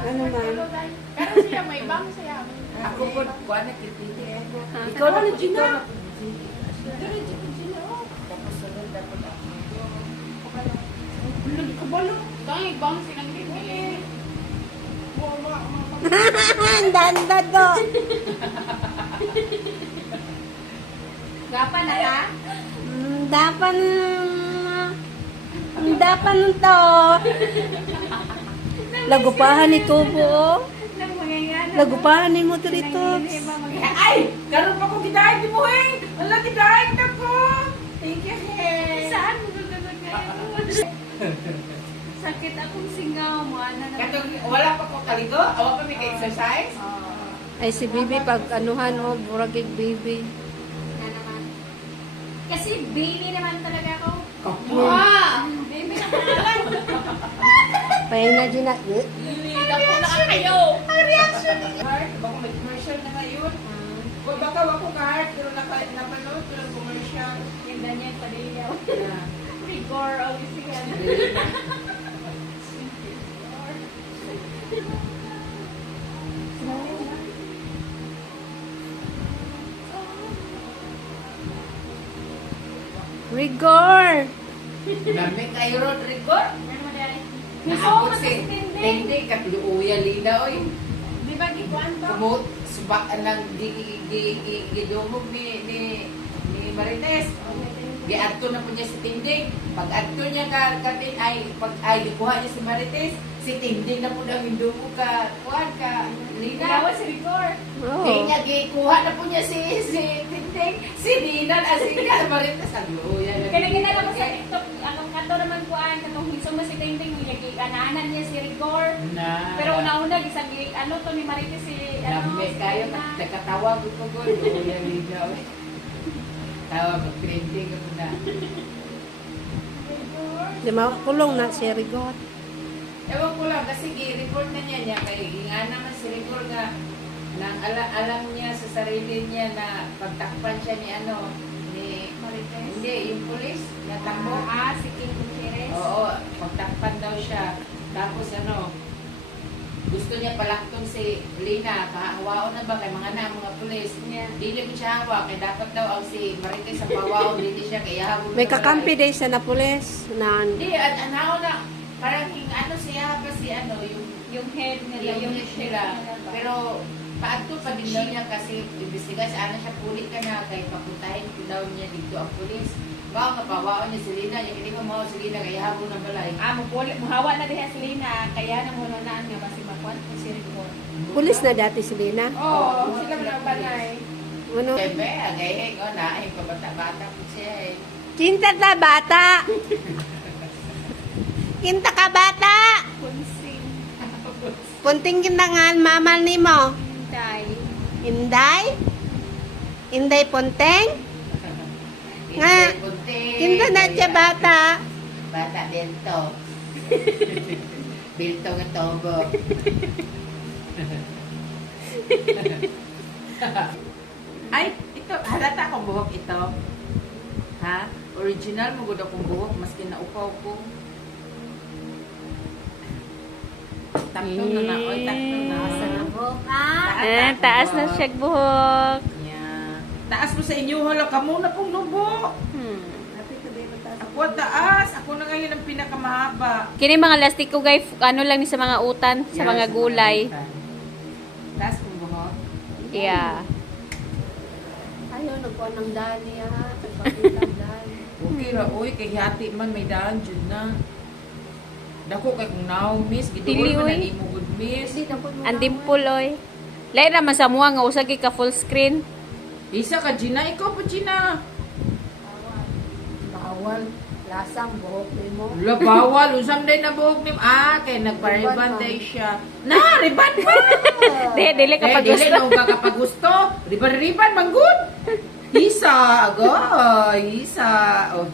Ano man? Pero siya may bang siya. Ako po, kuha na kititi. Ikaw na, Gina. Tapos sunod na po na. Kabalo. Dahil bang silang bibili. Ang danda do. Gapa na ha? Dapan to. Lagupahan ito po. Nang mangyayari. Lagupahan ni mo dito. Ay! Karoon pa ko gidahin di mo eh! Wala gidahin ka ko! Thank you, Hen! Saan mo gagawin ngayon? Sakit akong singaw mo. Ano na? Katong wala pa ko kaligo? Awa pa may ka-exercise? Ay si Bibi pag anuhan o buragig Bibi. Na naman. Kasi baby naman talaga ako. Kapwa! Baby na pangalan. Pahinga na Gina. Lilida ko na kayo. Ang reaction niya. Heart, baka may commercial na ngayon. Baka wako ka heart, pero napanood ko ng commercial. Yung Daniel Padillaw. Yeah. Rigor, always yan. Rigor! Dami kayo, Rodrigo. Ano mo dali? Gusto ko Naabot si matitindi. Tende, katluuya lina, oy. Di ba gikuan to? Kumot, subak ng gidumog ni Marites. Giadto na po niya si Tinding. Pag adto niya katin ay pag ay gikuha niya si Marites, si Tinding na po daw hindumo ka kuan ka Lina. Gawa si Rigor. Oh. Di niya gikuha na po niya si Tinding, si Nina as si Marites ang luya. Kaya ginala ko sa TikTok, akong kato naman kuan, katong hiso mo si Tingting, ganahanan niya si Rigor. Na. Pero una-una, gisag, ano to ni Marites si, Lambe kayo, nakatawag ko ko, luya Lina. Tawag ko, trending ko na. Di makakulong na si Rigor. Ewan ko lang, kasi i-report na niya kay nga naman si Rigor nga nang alam niya sa sarili niya na pagtakpan siya ni ano, ni Marites. hindi, yung pulis, natakbo. Si King Gutierrez. Oo, pagtakpan daw siya. Tapos ano, gusto niya palaktong si Lina, kahawaon na ba kay mga pulis. Yeah. Dili ko siya hawa, kaya dapat daw ang si Marites sa pawaon, dili siya, kaya habol May na kakampi balay. day sa napulis na Hindi, anaw na, parang king ano siya ba si ano, Yung head nila, yung head nila. nila. Pero paadto pa din daw niya kasi imbestiga sa ano siya pulit ka na kay paputahin ko daw niya dito ang pulis. Bao kapawaon niya si Lina, niya hindi mo mao si Lina kaya habol ng balay. Muhawa na diha si Lina, kaya na mo naan nga basi makuan ko si Rigor. pulis na dati si Lina. Oo, sila mo nang balay. Ano? Siyempre, agay ko na, ay pabata-bata po siya eh. Kinta ta bata! Kinta ka bata! Kunsing. Punting kintangan mamal ni mo. Hintay. Inday? Inday punteng? Nga, kinta na siya bata. Bata Bento. Bento nga togo. Ay, ito, halata akong buhok ito. Ha? Original mo gud akong buhok, maski naupaw ko. Takto na na, oy, takto na. Asa na buhok, Taas na siya buhok. Yeah. Taas mo sa inyo, hala ka muna pong nubo. Ako taas, ako na ngayon ang pinakamahaba. Kini mga lastiko guys, ano lang ni sa mga utan, sa mga gulay. Taas kong buhok. Yeah. Ayaw, nagkuha ng dali ha. Nagpakulang dali. Okay ra, oy, kay hati man may daan jud na. Dako kay kung now miss, Dili, giduol man oy. na imo good miss. Ang dimple oy. Lain naman sa mua nga usagi ka full screen. Isa ka Gina, ikaw pa Gina. Bawal. Lasang buhok ni mo. Wala bawal, usam day na buhok ni kay nagpa-ribbon day siya. Na, ribbon pa. Dili ka pag Dili gusto. nung kapag gusto. Ribbon man good. Isa, agay, isa. Oh.